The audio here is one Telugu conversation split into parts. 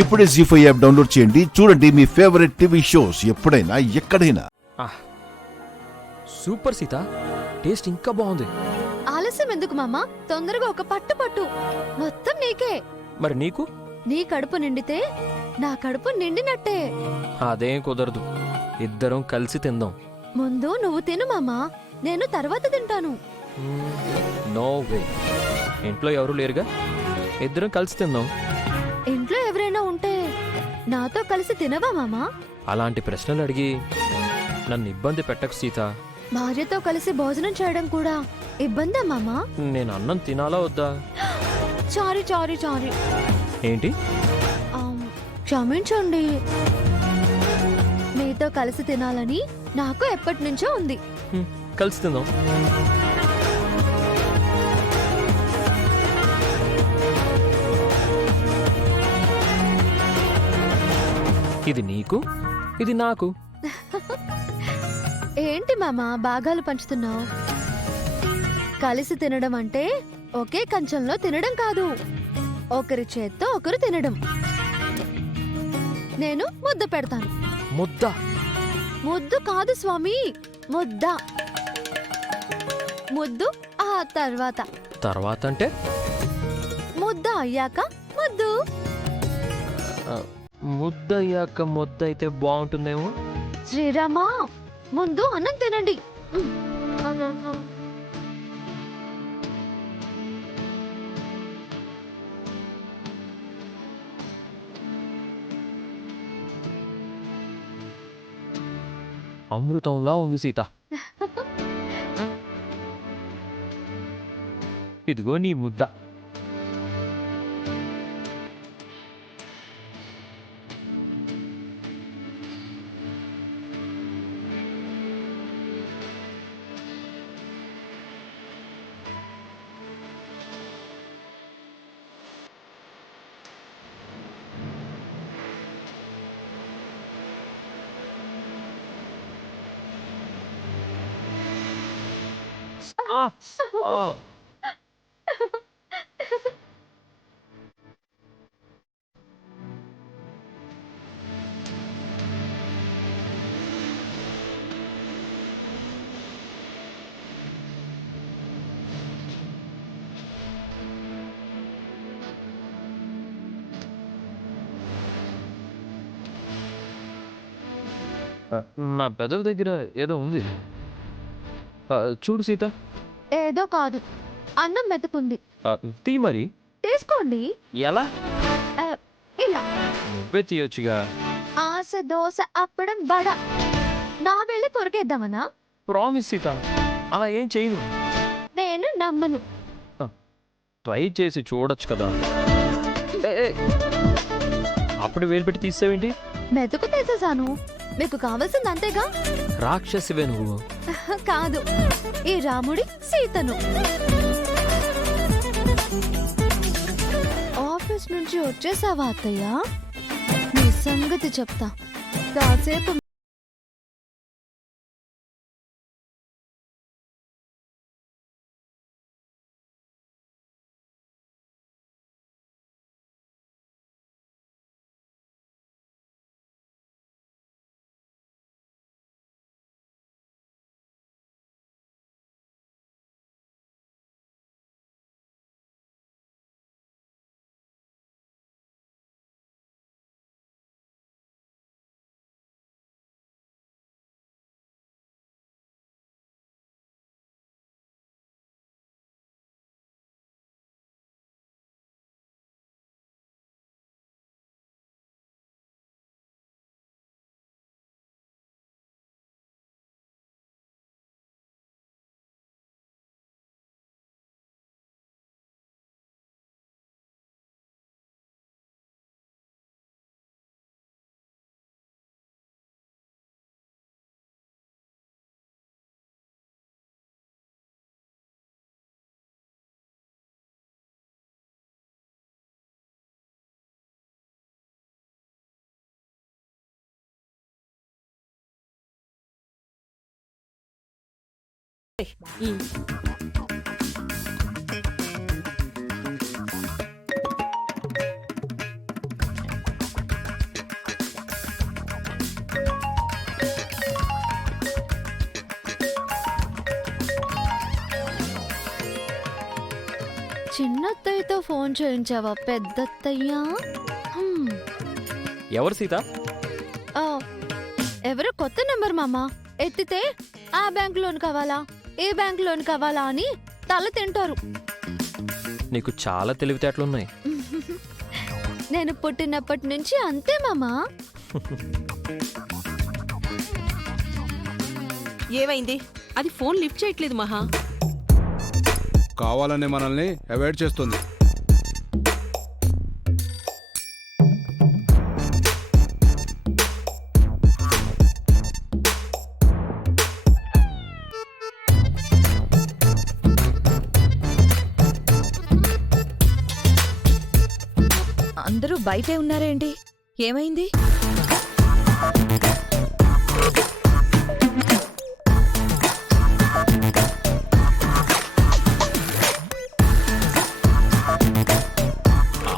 ఇప్పుడే జీ5 యాప్ డౌన్లోడ్ చేయండి. చూడండి మీ ఫేవరెట్ టీవీ షోస్ ఎప్పుడైనా ఎక్కడైనా. సూపర్ సీత, టేస్ట్ ఇంకా బాగుంది. ఆలస్యం ఎందుకు మామా, తొందరగా ఒక పట్టు పట్టు, మొత్తం నీకే. మరి నీకు? నీ కడుపు నిండితే నా కడుపు నిండినట్టే. అదేం కుదరదు, ఇద్దరం కలిసి తిందాం. ముందు నువ్వు తిను మామా, నేను తర్వాత తింటాను. నో వే, ఇంట్లో ఎవరు లేరుగా, ఇద్దరం కలిసి తిందాం. ఇంట్లో ఎవరైనా ఉంటే నాతో కలిసి తినవా మామా? అలాంటి ప్రశ్నలు అడిగి నన్ను ఇబ్బంది పెట్టకు సీత. భార్యతో కలిసి భోజనం చేయడం కూడా ఇబ్బందా మామా? నేను అన్నం తినాలా వద్దా? చారీ చారీ చారీ. ఏంటి? క్షమించండి, మీతో కలిసి తినాలని నాకు ఎప్పటి నుంచో ఉంది. కలిసి తిందాం. ఇది నీకు, ఇది నాకు. ఏంటి మామా భాగాలు పంచుతున్నావు? కలిసి తినడం అంటే ఒకే కంచంలో తినడం కాదు, ఒకరి చేత్తో ఒకరు తినడం. నేను ముద్ద పెడతాను. ముద్ద? ముద్దు కాదు స్వామి, ముద్ద. ముద్దు ఆ తర్వాత. తర్వాత అంటే? ముద్ద అయ్యాక ముద్దు. ముద్ద అయ్యాక ముద్ద అయితే బాగుంటుందేమో. శ్రీరామా, ముందు అన్నం తినండి. అమృతంలా ఉంది సీత. ఇదిగో నీ ముద్ద. నా పెదవి దగ్గర ఏదో ఉంది, చూడు సీత. ఏదో కాదు, అన్నం మెతుకుంది. తీ మరి. తీసుకోండి. ఎలా? ఇలా. నువ్వే తీయొచ్చుగా. ఆశ దోశ అప్పడం బడ, నా వెళ్ళి కొరికేద్దామనా? ప్రామిస్ సీత, అలా ఏం చేయను. నేను నమ్మను. ట్రై చేసి చూడొచ్చు కదా. అప్పుడు వేలు పెట్టి తీసావేంటి? మెతుకు తీసేసాను, మీకు కావాల్సింది అంతేగా. రాక్షసివే నువ్వు. కాదు, ఈ రాముడి సీతను. ఆఫీస్ నుంచి వచ్చేసావా అత్తయ్య? నీ సంగతి చెప్తా కాసేపు. ఫోన్ చేయించావా పెద్దత్తయ్యా? హ్మ్. ఎవరు సీత? ఆ, ఎవరో కొత్త నెంబర్ మామా. ఎత్తితే ఆ బ్యాంక్ లోన్ కావాలా, ఏ బ్యాంక్ లోన్ కావాలా అని తల తింటారు. నీకు చాలా తెలివితేటలున్నాయి. నేను పుట్టినప్పటి నుంచి అంతే మామా. ఏమైంది? అది ఫోన్ లిఫ్ట్ చేయట్లేదు మహా. కావాలనే మనల్ని అవాయిడ్ చేస్తుంది. అందరూ బయటే ఉన్నారేంటి? ఏమైంది?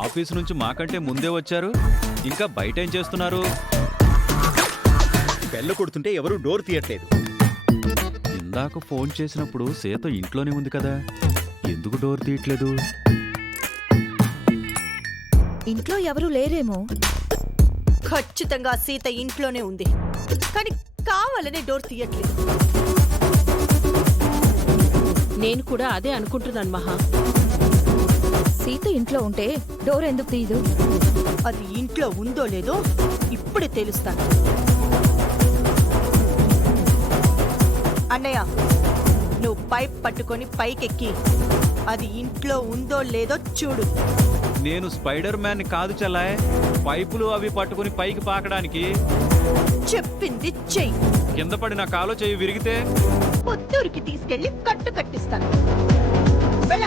ఆఫీస్ నుంచి మాకంటే ముందే వచ్చారు, ఇంకా బయట ఏం చేస్తున్నారు? బెల్ల కొడుతుంటే ఎవరూ డోర్ తీయట్లేదు. ఇందాక ఫోన్ చేసినప్పుడు సీత ఇంట్లోనే ఉంది కదా, ఎందుకు డోర్ తీయట్లేదు? ఇంట్లో ఎవరూ లేరేమో. ఖచ్చితంగా సీత ఇంట్లోనే ఉంది, కానీ కావాలనే డోర్ తీయట్లేదు. నేను కూడా అదే అనుకుంటున్నాను మహా. సీత ఇంట్లో ఉంటే డోర్ ఎందుకు తీయదు? అది ఇంట్లో ఉందో లేదో ఇప్పుడే తెలుస్తాను. అన్నయ్య, నువ్వు పైప్ పట్టుకొని పైకెక్కి అది ఇంట్లో ఉందో లేదో చూడు. నేను స్పైడర్ మ్యాన్ కాదు చెల్లాయ్, పైపులు అవి పట్టుకుని పైకి పాకడానికి. చెప్పింది చెయ్యి. కింద పడి నా కాలో చెయ్యి విరిగితే పొత్తూరికి తీసుకెళ్లి కట్టు కట్టిస్తాను. వెళ్ళ.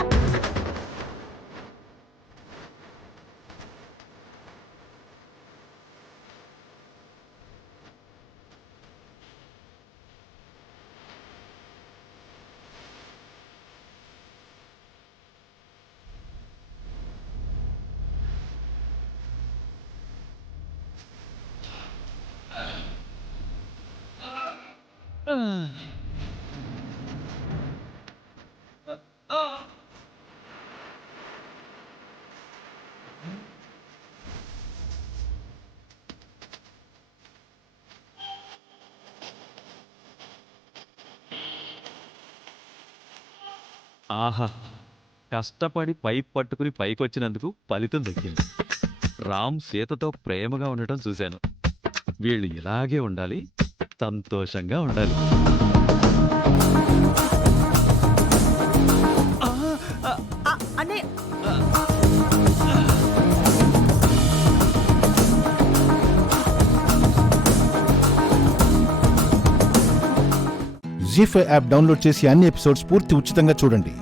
ఆహా, కష్టపడి పైప్ పట్టుకుని పైకి వచ్చినందుకు ఫలితం దక్కింది. రామ్ సీతతో ప్రేమగా ఉండటం చూశాను. వీళ్ళు ఇలాగే ఉండాలి, సంతోషంగా ఉండాలి. అన్నయ్య, జీ5 యాప్ డౌన్లోడ్ చేసి అన్ని ఎపిసోడ్స్ పూర్తి ఉచితంగా చూడండి.